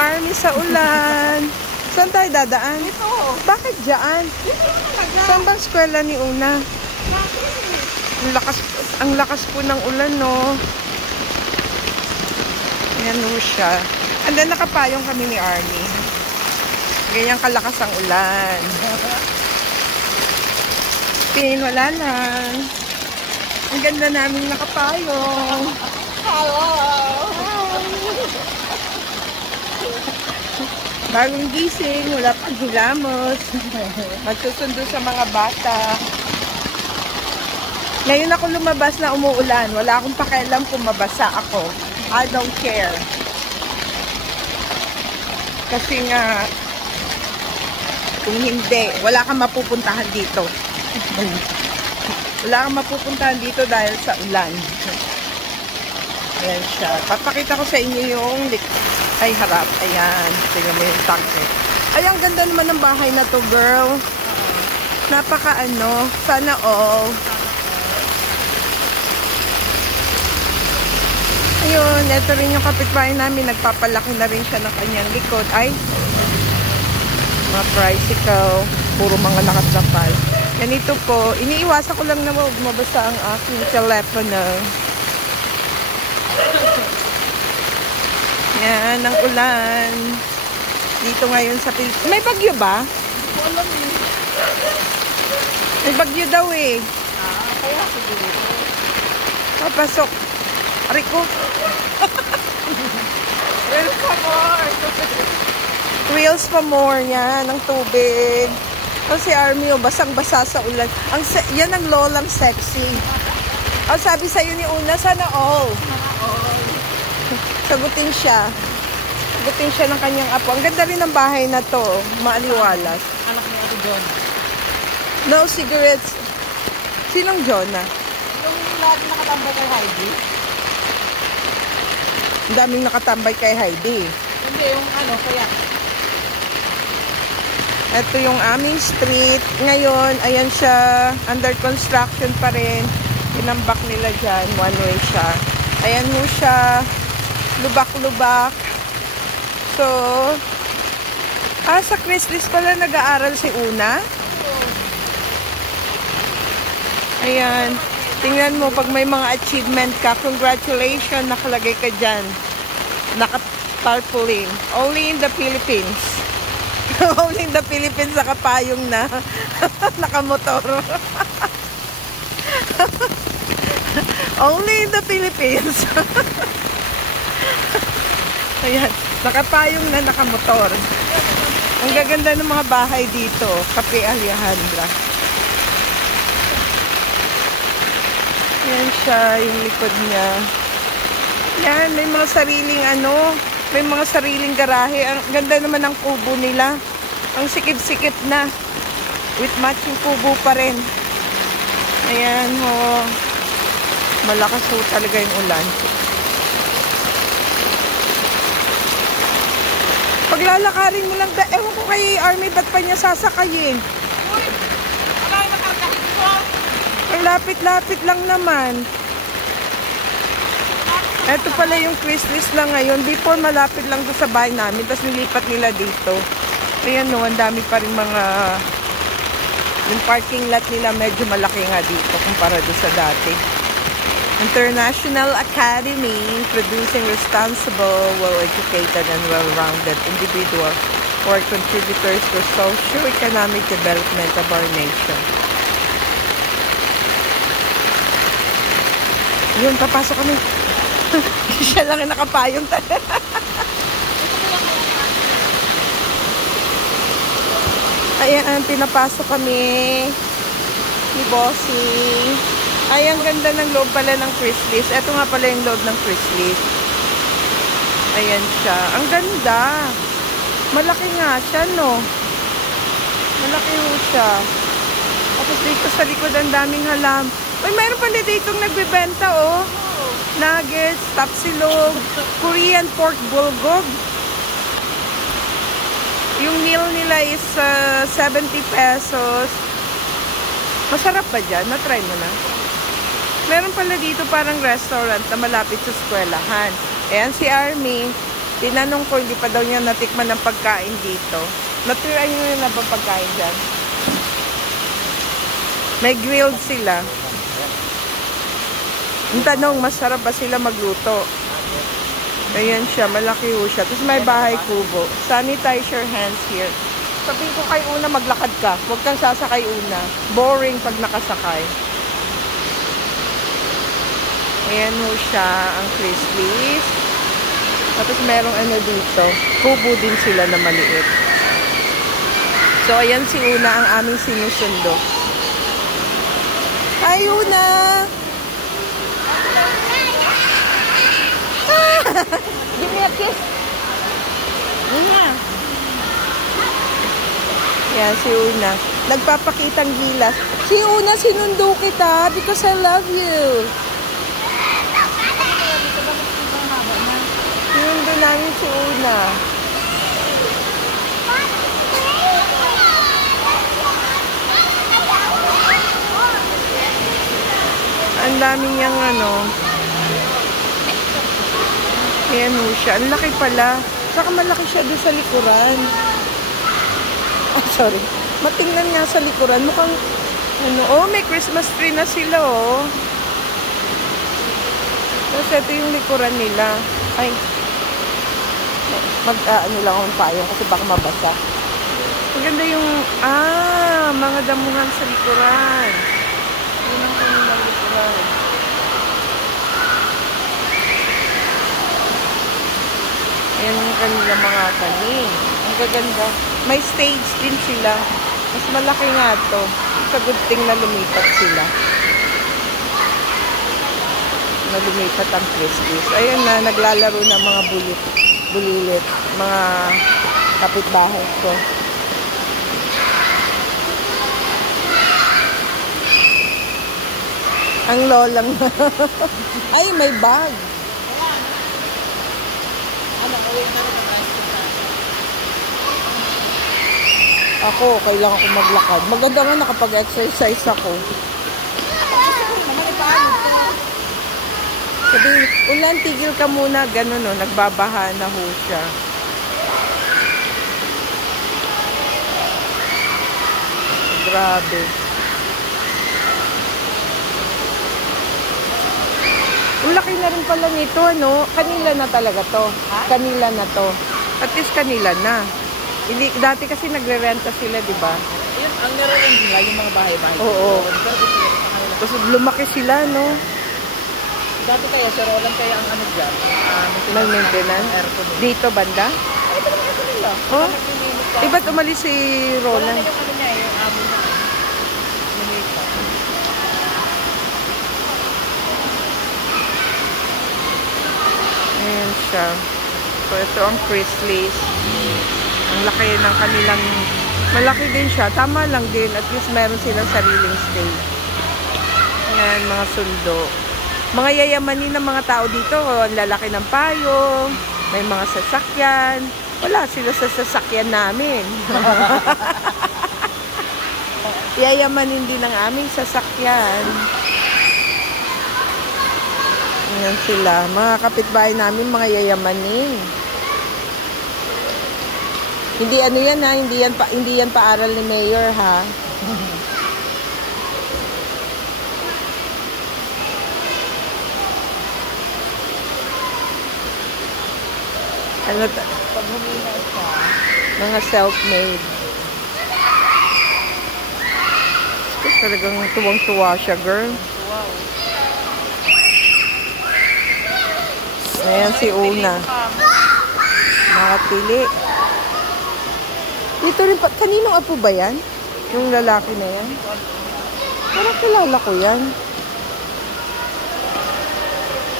Army sa ulan. Saan tayo dadaan? Ito. Bakit dyan? Saan bang eskwela ni Una? Ang lakas po ng ulan, no? Ayan po siya. And then nakapayong kami ni Army. Ganyan kalakas ang ulan. Wala lang. Ang ganda namin nakapayong. Hello. Bagong gising, wala pang hilamos. Magsusundo sa mga bata. Ngayon ako lumabas na umuulan. Wala akong pakialam kung mabasa ako. I don't care. Kasi nga, kung hindi, wala kang mapupuntahan dito. Wala kang mapupuntahan dito dahil sa ulan. Ayan siya. Papakita ko sa inyo yung ay harap. Ayan. Tingnan mo yung tangke. Ay, ang ganda naman ng bahay na to, girl. Napaka ano. Sana all. Ayun. Ito rin yung kapitbahay namin. Nagpapalaki na rin siya ng kanyang likod. Ay. Mga tricycle. Puro mga nakatapal. Ganito po. Iniiwasan ko lang na mabasa ang aking telepono. Yan, ang ulan. Dito ngayon sa Pilipinas. May bagyo ba? Hindi ko alam eh. May bagyo daw eh. Kaya siguro. Papasok. Aray ko. Where's the more? Wheels pa more. Yan, ang tubig. Si Army, basang-basa sa ulan. Yan ang lolang sexy. Sabi sa'yo ni Una, sana all. Sagutin siya. Sagutin siya ng kanyang apo. Ang ganda rin ng bahay na to. Maaliwalas. Anak ni Ate John. No cigarettes. Sinong Jonah? Yung lagi nakatambay kay Heidi. Ang daming nakatambay kay Heidi. Hindi, yung ano, kaya. Ito yung aming street. Ngayon, ayan siya. Under construction pa rin. Pinambak nila dyan. One way siya. Ayan mo siya. Lubak-lubak. So, sa Christmas pala nag-aaral si Una. Ayan. Tingnan mo, pag may mga achievement ka, congratulations, nakalagay ka dyan. Naka-tarpaulin. Only in the Philippines. Only in the Philippines nakapayong na. Nakamotor. Only in the Philippines. Ayan, nakapayong na nakamotor. Ang gaganda ng mga bahay dito, Cafe Alejandra. Ayan siya, yung likod niya. Yan, may mga sariling may mga sariling garahe. Ang ganda naman ng kubo nila. Ang sikip-sikip na. With matching kubo pa rin. Ayan ho. Malakas ho talaga yung ulan. Paglalakarin mo lang, ewan ko kay Army, ba't pa niya sasakayin? Uy! Wala yung nakargahin ko. Ang lapit-lapit lang naman. Ito pala yung Christmas lang ngayon. Before, malapit lang doon sa bahay namin. Tapos nilipat nila dito. Ayan no, ang dami pa rin mga... Yung parking lot nila medyo malaki nga dito kumpara doon sa dati. International Academy, producing responsible, well-educated, and well-rounded individuals who are contributors to socio-economic development of our nation. Yun, papasok kami. Siya lang yung nakapayong talaga. Ayan, pinapasok kami ni Bossy. Ay, ang ganda ng loob pala ng Christmas. Ito nga pala yung loob ng Christmas. Ayan siya. Ang ganda. Malaki nga siya, no? Malaki ho siya. Tapos dito sa likod, ang daming halam. Uy, mayroon pala dito nagbibenta, oh. Nuggets, tapsilog, Korean pork bulgogi. Yung meal nila is 70 pesos. Masarap ba dyan? Na-try mo na? Meron pala dito parang restaurant na malapit sa eskwelahan. Ayan si Army. Tinanong ko, hindi pa daw niya natikman ng pagkain dito. Natira niyo na ba pagkain dyan? May grilled sila. Ang tanong, masarap ba sila magluto? Ayan siya, malaki ho siya. Tapos may bahay kubo. Sanitize your hands here. Sabihin ko kay Una, maglakad ka. Huwag kang sasakay Una. Boring pag nakasakay. Ayan ho siya, ang Christie's. Tapos merong ano dito. Kubo din sila na maliit. So, ayan si Una ang aming sinusundo. Hi, Una! Give me a kiss. Una. Yeah, si Una. Nagpapakitang gilas. Si Una, sinundo kita because I love you. Sinundo namin si Una. Ang dami niyang ano. Ayan ho siya. Ang laki pala. Saka malaki siya doon sa likuran. Oh, sorry. Matingnan nga sa likuran. Mukhang, ano, oh, may Christmas tree na sila, oh. Tapos ito yung likuran nila. Ay. Ano lang akong payong kasi baka mabasa. Maganda yung, mga damuhan sa likuran. Yun ang kanilang likuran. Ayan yung kanilang mga tanim. Ang gaganda. May stage din sila. Mas malaki nga to. Sa good thing na lumipat sila. Na lumipat ang Christmas. Ayan na, naglalaro ng mga bulilit. Mga kapitbahay ko. Ang lolang. Ay, may bag. Ako, kailangan ko maglakad. Maganda nga nakapag-exercise ako. Sabi, Ulan, tigil ka muna. Ganun, no, nagbabaha na ho siya. Grabe. Ang laki na rin pala nito, ano? Kanila na talaga to. Ha? Kanila na to. At least kanila na. Hindi, dati kasi nagre-renta sila, di ba? Yun, ang nire-rent nila, yung mga bahay-bahay. Oo. Tapos lumaki sila, no? Dati kaya, si Roland kaya ang ano dyan. Mag-maintenance? Dito, banda? Ay, ito naman ito nila. Oh? Ba't umalis si Wala na Roland? yung ano niya, yung amo na. Minita. Ayan siya. So, ito ang Christie's. Ang laki ng kanilang... Malaki din siya. Tama lang din. At least meron silang sariling stage. Ayan, mga sundo. Mga yayamanin ng mga tao dito. Ang lalaki ng payo. May mga sasakyan. Wala sila sa sasakyan namin. Yayamanin din ang aming sasakyan. Ayan sila. Mga kapitbahay namin, mga yayamanin. Hindi ano yan ha, hindi yan paaral ni Mayor ha. Ano Pag humina siya, mga self-made. Talagang tuwang-tuwa siya, girl. wow. Ayan si Una. Nakatili. Dito rin pa. Kaninong apo ba yan? Yung lalaki na yan? Parang kilala ko yan.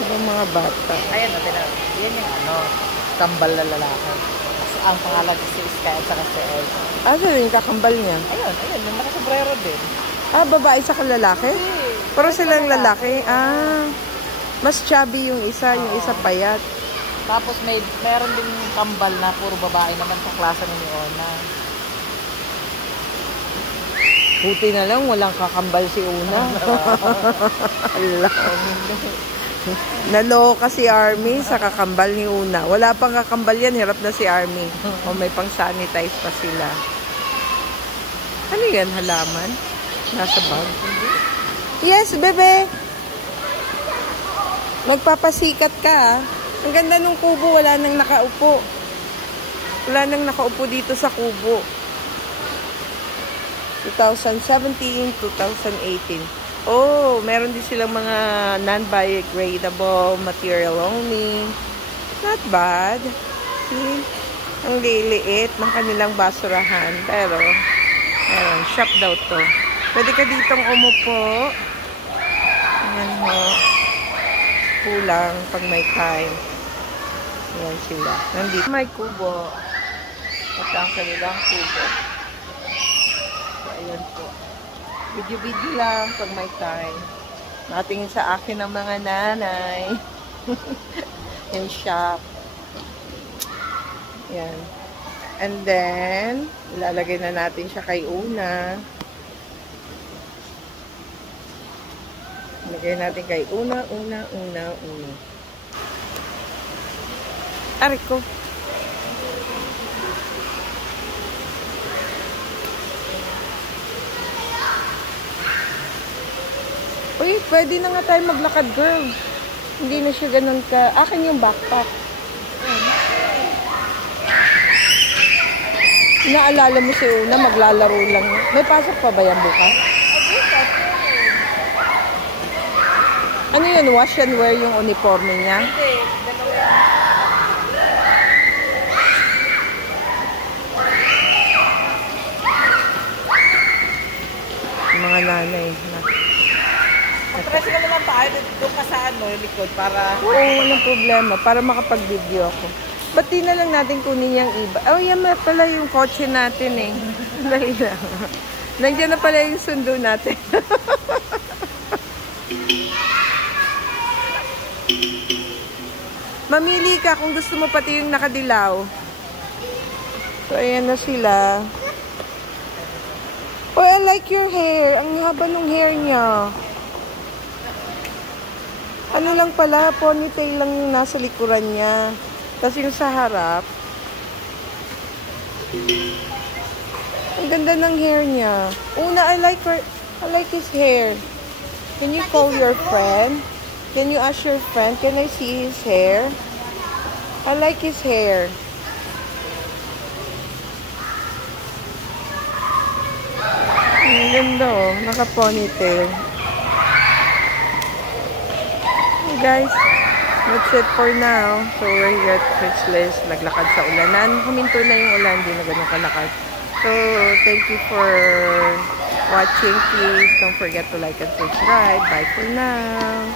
Yung mga bata. Ayan na, yan yung ano, kambal na lalaki. Ang pangalan si Sky at saka si El. Ano yung kakambal niya? Ayun, yung nakasobrero din. Ah, babae sa lalaki? Pero silang lalaki. Mas chubby yung isa payat. Tapos meron din kambal na puro babae naman sa klase ni Ona. Buti na lang, walang kakambal si Una. Allah. Naloka si Army sa kakambal ni Una. Wala pang kakambal yan, hirap na si Army. O may pang sanitize pa sila. Ano yan, halaman? Nasa bag? Yes, bebe! Magpapasikat ka, ah. Ang ganda nung kubo, wala nang nakaupo. Wala nang nakaupo dito sa kubo. 2017, 2018. Oh, meron din silang mga non-biodegradable material only. Not bad. See? Ang liliit ng kanilang basurahan. Pero, ayun, shop daw to. Pwede ka ditong umupo. Ayan ho. Kulang pag may time. Ayan sila. Nandito may kubo. Ito ang kanilang kubo. So, ayan po. Video-video lang pag may time. Nakatingin sa akin ng mga nanay. Yung shop. Ayan. And then, ilalagay na natin siya kay Una. Ilagay natin kay Una. Aray ko. Uy, pwede na nga tayo maglakad, girl. Hindi na siya ganun ka. Akin yung backpack. Naalala mo si Una, maglalaro lang. May pasok pa ba yan bukas? Ano yun? Wash and wear yung uniforme niya? Hindi, dalawa. Yung mga nanay. Matresi ka naman tayo doon ka sa likod para... Oo, walang problema. Para makapag-video ako. Ba't di na lang natin kunin yung iba? Oh, yan pala yung kotse natin eh. Dahil lang. Nandiyan na pala yung sundo natin. Mamili ka kung gusto mo pati yung nakadilaw. So, ayan na sila. Oh, I like your hair. Ang haba ng hair niya. Ano lang pala, ponytail lang yung nasa likuran niya. Tapos yung sa harap. Ang ganda ng hair niya. Una, I like his hair. Can you call your friend? Can you ask your friend? Can I see his hair? I like his hair. Ang ganda oh. Naka-ponytail. Hey guys. That's it for now. So we're here at Chryslis. Naglakad sa ulanan. Huminto na yung ulan. Hindi na ganun kalakad. So thank you for watching. Please don't forget to like and subscribe. Bye for now.